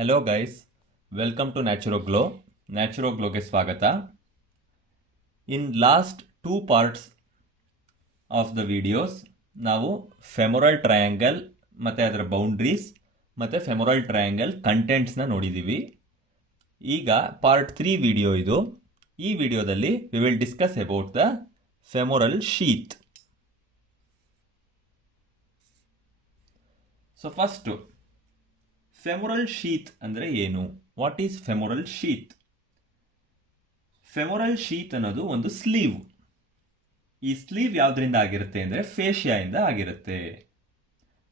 Hello guys, welcome to ನ್ಯಾಚುರೋಗ್ಲೋಗೆ ಸ್ವಾಗತ. In last 2 parts of the videos ನಾವು ಫೆಮೊರಲ್ triangle ಮತ್ತು ಅದರ ಬೌಂಡ್ರೀಸ್ ಮತ್ತು ಫೆಮೊರಲ್ ಟ್ರಯಾಂಗಲ್ ಕಂಟೆಂಟ್ಸ್ನ ನೋಡಿದ್ದೀವಿ. ಈಗ ಪಾರ್ಟ್ 3 ವಿಡಿಯೋ ಇದು. ಈ ವಿಡಿಯೋದಲ್ಲಿ we will discuss about the femoral sheath. So first femoral sheath ಅಂದರೆ ಏನು? What is femoral sheath? Femoral sheath ಅನ್ನೋದು ಒಂದು ಸ್ಲೀವ್. ಈ ಸ್ಲೀವ್ ಯಾವುದರಿಂದ ಆಗಿರುತ್ತೆ ಅಂದರೆ ಫೇಶಿಯಾಯಿಂದ ಆಗಿರುತ್ತೆ.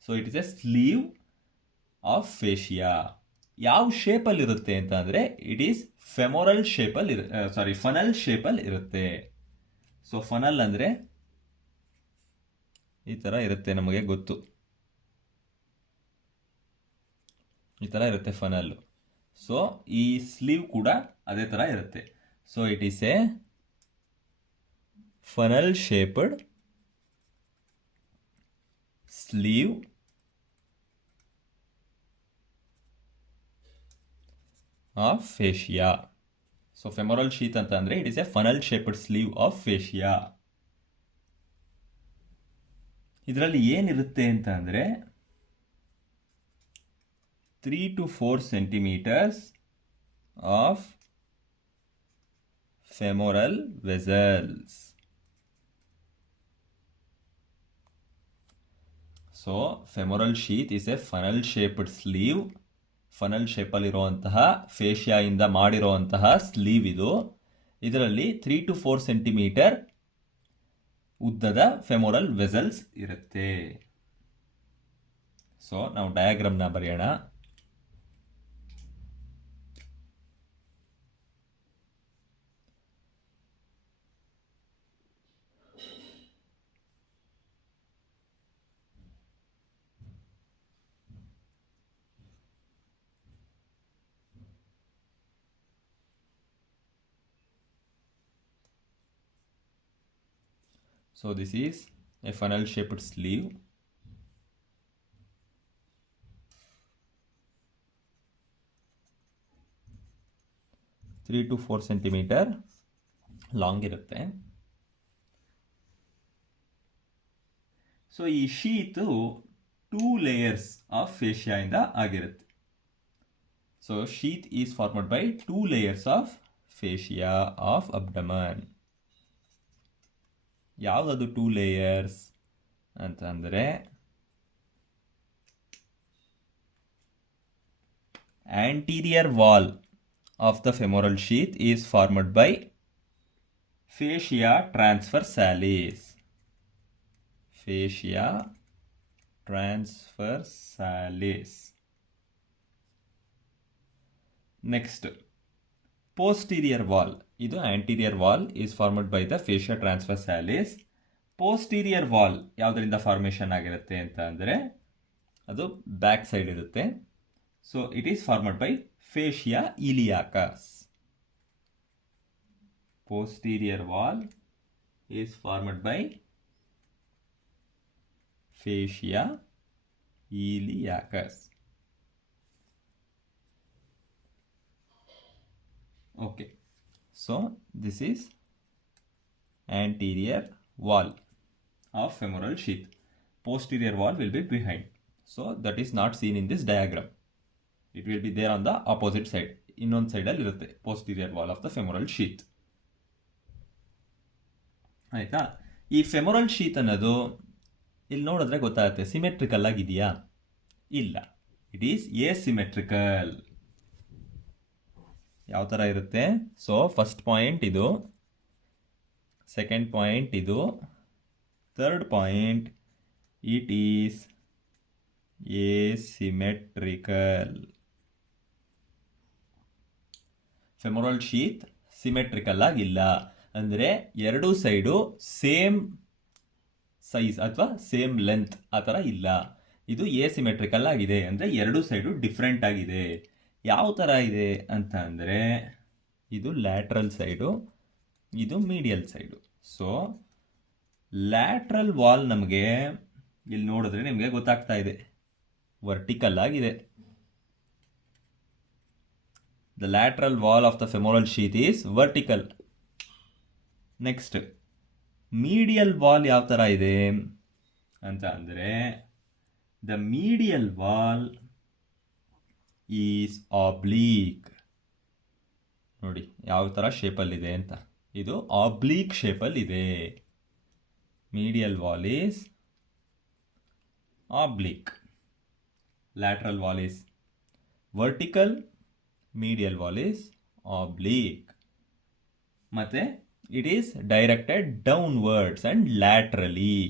So it is a sleeve of fascia. ಯಾವ ಶೇಪಲ್ಲಿ ಇರುತ್ತೆ ಅಂತ ಅಂದರೆ ಇಟ್ ಈಸ್ ಫೆಮೊರಲ್ ಶೇಪಲ್ಲಿ ಫನಲ್ ಶೇಪಲ್ಲಿ ಇರುತ್ತೆ. ಸೊ ಫನಲ್ ಅಂದರೆ ಈ ಥರ ಇರುತ್ತೆ, ನಮಗೆ ಗೊತ್ತು, ಈ ಥರ ಇರುತ್ತೆ ಫನಲ್ಲು. ಸೊ ಈ ಸ್ಲೀವ್ ಕೂಡ ಅದೇ ಥರ ಇರುತ್ತೆ. So it is a funnel shaped sleeve of fascia. So femoral sheath ಅಂತ ಅಂದರೆ it is a funnel shaped sleeve of fascia. ಇದರಲ್ಲಿ ಏನಿರುತ್ತೆ ಅಂತ ಅಂದರೆ 3 to 4 centimeters of femoral vessels. So femoral sheath is a funnel shaped sleeve. Funnel ಶೇಪಲ್ಲಿರುವಂತಹ ಫೇಶಿಯಾಯಿಂದ ಮಾಡಿರುವಂತಹ sleeve ಇದು. ಇದರಲ್ಲಿ 3 to 4 ಸೆಂಟಿಮೀಟರ್ ಉದ್ದದ ಫೆಮೊರಲ್ ವೆಸಲ್ಸ್ ಇರುತ್ತೆ. ಸೊ ನಾವು ಡಯಾಗ್ರಾಮ್ನ ಬರೆಯೋಣ. So this is a funnel shaped sleeve. Three to 4 centimeter long ಇರುತ್ತೆ. ಸೊ ಈ ಶೀತು 2 ಲೇಯರ್ಸ್ ಆಫ್ ಫೇಶಿಯಾಯಿಂದ ಆಗಿರುತ್ತೆ. So sheath is formed by 2 layers of fascia of abdomen. ಯಾವುದದು 2 ಲೇಯರ್ಸ್ ಅಂತಂದರೆ anterior wall of the femoral sheath is formed by fascia transversalis. Fascia transversalis. Next posterior wall. ಇದು anterior wall is formed by the fascia transversalis. posterior wall ಯಾವುದರಿಂದ formation ಆಗಿರುತ್ತೆ ಅಂತ ಅಂದರೆ ಅದು back side ಇರುತ್ತೆ. So it is formed by fascia iliacus. posterior wall is formed by fascia iliacus. Okay, so this is anterior wall of femoral sheath. Posterior wall will be behind. So that is not seen in this diagram. It will be there on the opposite side. ಇನ್ನೊಂದು ಸೈಡಲ್ಲಿ ಇರುತ್ತೆ posterior wall of the femoral sheath. ಆಯಿತಾ? ಈ ಫೆಮೊರಲ್ sheath ಅನ್ನೋದು ಇಲ್ಲಿ ನೋಡಿದ್ರೆ ಗೊತ್ತಾಗುತ್ತೆ symmetrical ಆಗಿದೆಯಾ? ಇಲ್ಲ, ಇಟ್ ಈಸ್ ಎಸಿಮೆಟ್ರಿಕಲ್. ಯಾವ ಥರ ಇರುತ್ತೆ? ಸೊ ಫಸ್ಟ್ ಪಾಯಿಂಟ್ ಇದು, ಸೆಕೆಂಡ್ ಪಾಯಿಂಟ್ ಇದು, third point it is asymmetrical. Femoral sheath symmetrical ಆಗಿಲ್ಲ, ಅಂದರೆ ಎರಡೂ ಸೈಡು ಸೇಮ್ ಸೈಜ್ ಅಥವಾ ಸೇಮ್ ಲೆಂತ್ ಆ ಥರ ಇಲ್ಲ. ಇದು ಎಸಿಮೆಟ್ರಿಕಲ್ ಆಗಿದೆ, ಅಂದರೆ ಎರಡೂ ಸೈಡು ಡಿಫ್ರೆಂಟ್ ಆಗಿದೆ. ಯಾವ ಥರ ಇದೆ ಅಂತ ಅಂದರೆ ಇದು ಲ್ಯಾಟ್ರಲ್ ಸೈಡು, ಇದು medial side. So lateral wall ನಮಗೆ ಇಲ್ಲಿ ನೋಡಿದ್ರೆ ನಿಮಗೆ ಗೊತ್ತಾಗ್ತಾ ಇದೆ ವರ್ಟಿಕಲ್ ಆಗಿದೆ. The lateral wall of the femoral sheath is vertical. Next medial wall ಯಾವ ಥರ ಇದೆ ಅಂತ ಅಂದರೆ, the medial wall is oblique. ನೋಡಿ ಯಾವ ಥರ ಶೇಪಲ್ಲಿದೆ ಅಂತ, ಇದು ಆಬ್ಲೀಕ್ ಶೇಪಲ್ಲಿದೆ. Medial wall is oblique, lateral wall is vertical, medial wall is oblique. ಮತ್ತು it is directed downwards and laterally.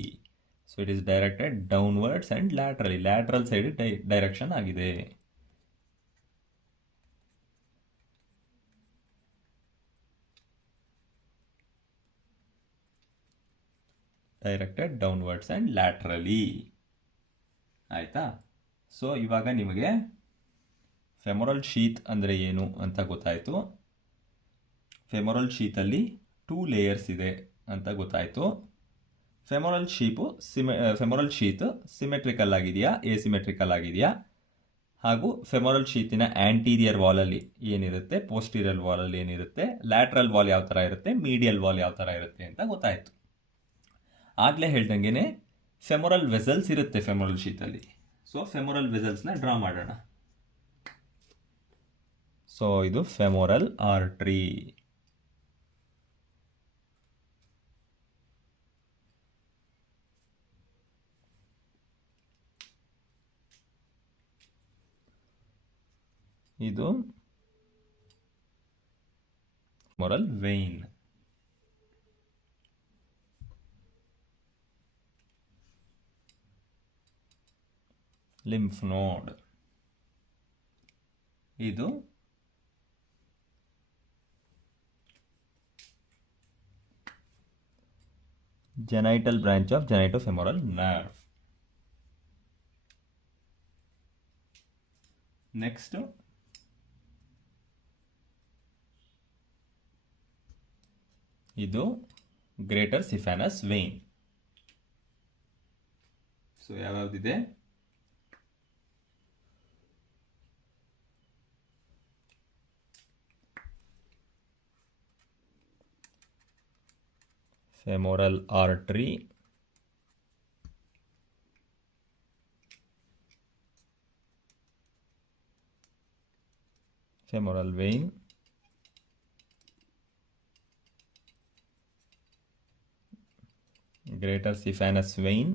So it is directed downwards and laterally, lateral side direction ಆಗಿದೆ. Directed downwards and laterally. ಆಯಿತಾ? So ಇವಾಗ ನಿಮಗೆ ಫೆಮೊರಲ್ sheath ಅಂದರೆ ಏನು ಅಂತ ಗೊತ್ತಾಯಿತು. ಫೆಮೊರಲ್ ಶೀತಲ್ಲಿ 2 layers ಇದೆ ಅಂತ ಗೊತ್ತಾಯಿತು. ಫೆಮೊರಲ್ ಶೀತ್ ಸಿಮೆಟ್ರಿಕಲ್ ಆಗಿದೆಯಾ, ಎಸಿಮೆಟ್ರಿಕಲ್ ಆಗಿದೆಯಾ, ಹಾಗೂ ಫೆಮೊರಲ್ ಶೀತಿನ ಆ್ಯಂಟೀರಿಯರ್ ವಾಲಲ್ಲಿ ಏನಿರುತ್ತೆ, ಪೋಸ್ಟೀರಿಯರ್ ವಾಲಲ್ಲಿ ಏನಿರುತ್ತೆ, ಲ್ಯಾಟ್ರಲ್ ವಾಲ್ ಯಾವ ಥರ ಇರುತ್ತೆ, ಮೀಡಿಯಲ್ ವಾಲ್ ಯಾವ ಥರ ಇರುತ್ತೆ ಅಂತ ಗೊತ್ತಾಯಿತು. ಆಗಲೇ ಹೇಳ್ದಂಗೆ ಫೆಮೊರಲ್ ವೆಸಲ್ಸ್ ಇರುತ್ತೆ ಫೆಮೊರಲ್ ಶೀತಲ್ಲಿ. ಸೊ ಫೆಮೊರಲ್ ವೆಸಲ್ಸ್ನ ಡ್ರಾ ಮಾಡೋಣ. ಸೊ ಇದು ಫೆಮೊರಲ್ ಆರ್ಟ್ರಿ. ಇದು ಫೆಮೊರಲ್ ವೇನ್. Lymph node. ಇದು genital branch of genitofemoral nerve. Next ಇದು ಗ್ರೇಟರ್ ಸಿಫಾನಸ್ ವೇನ್. ಸೊ ಯಾವ್ಯಾವ್ದಿದೆ? femoral artery, femoral vein, greater saphenous vein,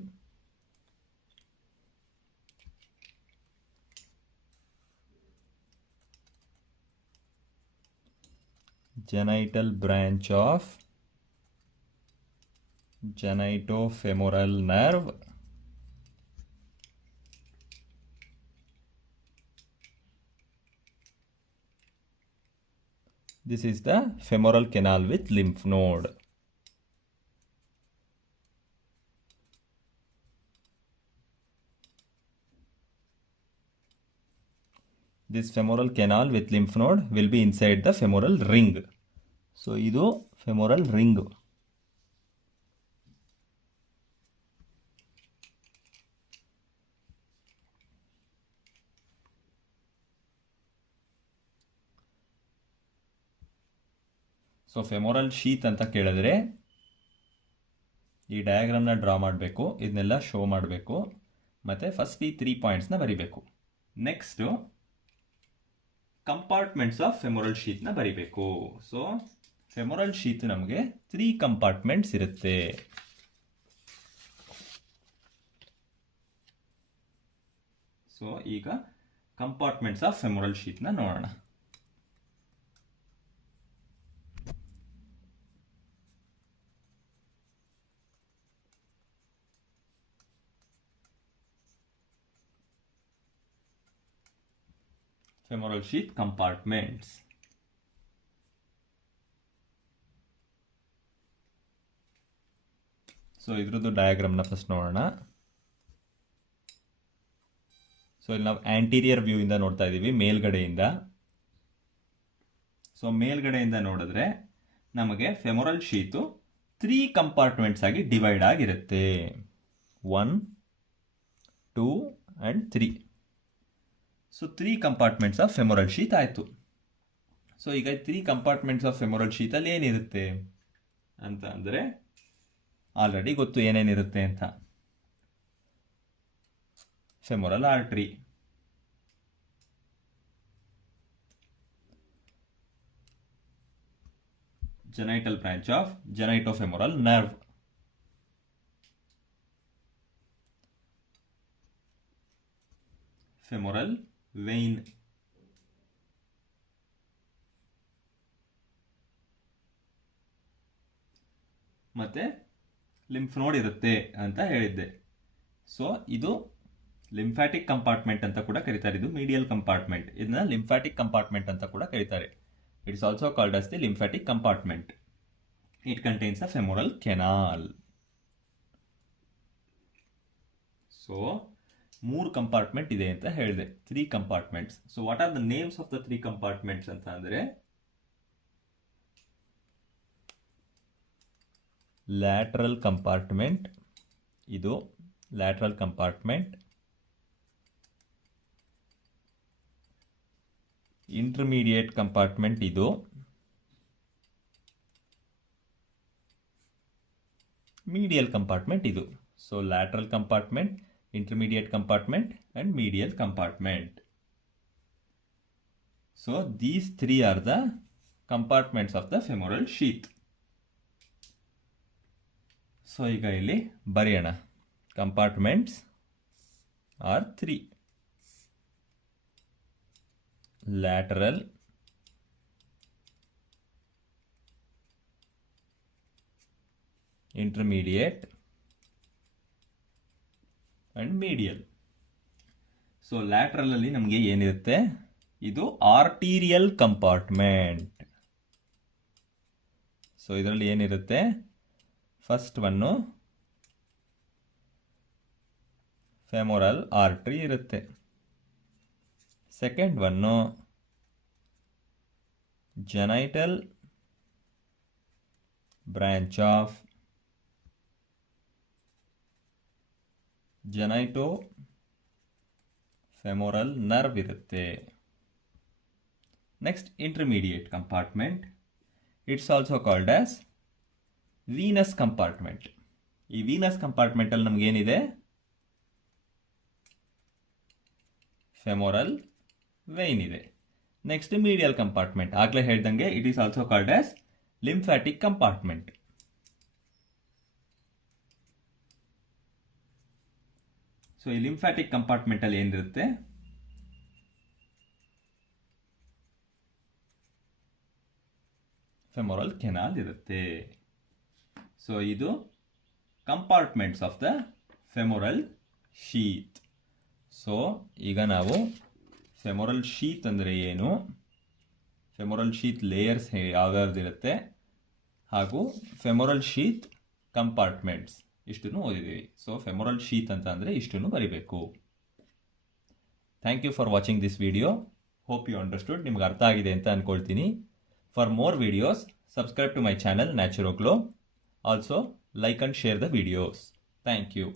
genital branch of genitofemoral nerve, this is the femoral canal with lymph node. This femoral canal with lymph node will be inside the femoral ring. So idu femoral ring. So femoral sheath ಅಂತ ಕೇಳಿದ್ರೆ ಈ ಡಯಾಗ್ರಾಮ್ನ draw ಮಾಡಬೇಕು, ಇದನ್ನೆಲ್ಲ show ಮಾಡಬೇಕು, ಮತ್ತು first ಈ 3 ಪಾಯಿಂಟ್ಸ್ನ ಬರಿಬೇಕು. Next compartments of ಫೆಮೊರಲ್ ಶೀತ್ನ ಬರಿಬೇಕು. ಸೊ ಫೆಮೊರಲ್ ಶೀತ್ ನಮಗೆ 3 ಕಂಪಾರ್ಟ್ಮೆಂಟ್ಸ್ ಇರುತ್ತೆ. ಸೊ ಈಗ ಕಂಪಾರ್ಟ್ಮೆಂಟ್ಸ್ ಆಫ್ ಫೆಮೊರಲ್ ಶೀತ್ನ ನೋಡೋಣ. femoral sheath compartments. ಸೊ ಇದ್ರದ್ದು ಡಯಾಗ್ರಾಮ್ನ ಫಸ್ಟ್ ನೋಡೋಣ. ಸೊ ಇಲ್ಲಿ ನಾವು ಆಂಟೀರಿಯರ್ ವ್ಯೂ ಇಂದ ನೋಡ್ತಾ ಇದ್ದೀವಿ, ಮೇಲ್ಗಡೆಯಿಂದ. ಸೊ ಮೇಲ್ಗಡೆಯಿಂದ ನೋಡಿದ್ರೆ ನಮಗೆ ಫೆಮೊರಲ್ ಶೀತು 3 ಕಂಪಾರ್ಟ್ಮೆಂಟ್ಸ್ ಆಗಿ ಡಿವೈಡ್ ಆಗಿರುತ್ತೆ. 1, 2 and 3. So 3 compartments of femoral sheath ಆಯಿತು. ಸೊ ಈಗ 3 ಕಂಪಾರ್ಟ್ಮೆಂಟ್ಸ್ ಆಫ್ ಫೆಮೋರಲ್ ಶೀತಲ್ಲಿ ಏನಿರುತ್ತೆ ಅಂತ ಅಂದರೆ ಆಲ್ರೆಡಿ ಗೊತ್ತು ಏನೇನಿರುತ್ತೆ ಅಂತ. Femoral artery, genital branch of genitofemoral nerve, femoral vein, ಮತ್ತೆ ಲಿಂಫ್ ನೋಡ್ ಇರುತ್ತೆ ಅಂತ ಹೇಳಿದ್ದೆ. ಸೊ ಇದು ಲಿಂಫ್ಯಾಟಿಕ್ ಕಂಪಾರ್ಟ್ಮೆಂಟ್ ಅಂತ ಕೂಡ ಕರೀತಾರೆ. ಇದು ಮೀಡಿಯಲ್ ಕಂಪಾರ್ಟ್ಮೆಂಟ್, ಇದನ್ನ ಲಿಂಫ್ಯಾಟಿಕ್ ಕಂಪಾರ್ಟ್ಮೆಂಟ್ ಅಂತ ಕೂಡ ಕರೀತಾರೆ. It is also called as the lymphatic compartment. It contains a femoral canal. So, 3 compartment ಇದೆ ಅಂತ ಹೇಳಿದೆ. 3 compartments. So, what are the names of the 3 compartments ಅಂತ ಅಂದರೆ ಲ್ಯಾಟರಲ್ ಕಂಪಾರ್ಟ್ಮೆಂಟ್, ಇದು ಲ್ಯಾಟರಲ್ ಕಂಪಾರ್ಟ್ಮೆಂಟ್. ಇಂಟರ್ಮೀಡಿಯೇಟ್ ಕಂಪಾರ್ಟ್ಮೆಂಟ್, ಇದು ಮೀಡಿಯಲ್ ಕಂಪಾರ್ಟ್ಮೆಂಟ್. ಇದು so lateral compartment, intermediate compartment and medial compartment. So these 3 are the compartments of the femoral sheath. So ಈಗ ಇಲ್ಲಿ ಬರೆಯೋಣ. Compartments are 3: lateral, intermediate and medial. So lateral ಅಲ್ಲಿ ನಮಗೆ ಏನಿರುತ್ತೆ, ಇದು arterial compartment. So ಇದರಲ್ಲಿ ಏನಿರುತ್ತೆ, ಫಸ್ಟ್ ಒನ್ನು ಫೆಮೋರಲ್ ಆರ್ಟ್ರಿ ಇರುತ್ತೆ. Second one genital branch of genito femoral nerve ಇರುತ್ತೆ. Next intermediate compartment, it's also called as venous compartment. ಈ venous ಕಂಪಾರ್ಟ್ಮೆಂಟಲ್ಲಿ ನಮಗೇನಿದೆ, ಫೆಮೋರಲ್ ವೇನ್ ಇದೆ. ನೆಕ್ಸ್ಟ್ ಮೀಡಿಯಲ್ ಕಂಪಾರ್ಟ್ಮೆಂಟ್, ಆಗಲೇ ಹೇಳ್ದಂಗೆ it is also called as lymphatic compartment. So ಈ lymphatic compartment ಅಲ್ಲಿ ಏನಿರುತ್ತೆ, ಫೆಮೋರಲ್ ಕೆನಾಲ್ ಇರುತ್ತೆ. ಸೊ ಇದು compartments of the femoral sheath. So ಈಗ ನಾವು ಫೆಮೋರಲ್ ಶೀತ್ ಅಂದರೆ ಏನು, ಫೆಮೋರಲ್ ಶೀತ್ ಲೇಯರ್ಸ್ ಯಾವ್ಯಾವ್ದಿರುತ್ತೆ, ಹಾಗೂ ಫೆಮೋರಲ್ ಶೀತ್ ಕಂಪಾರ್ಟ್ಮೆಂಟ್ಸ್ ಇಷ್ಟನ್ನು ಓದಿದ್ದೀವಿ. ಸೊ ಫೆಮೋರಲ್ ಶೀತ್ ಅಂತ ಅಂದರೆ ಇಷ್ಟನ್ನು ಬರಿಬೇಕು. Thank you for watching this video. Hope you understood. ನಿಮ್ಗೆ ಅರ್ಥ ಆಗಿದೆ ಅಂತ ಅಂದ್ಕೊಳ್ತೀನಿ. For more videos, subscribe to my channel Naturoglow. Also, like and share the videos. Thank you.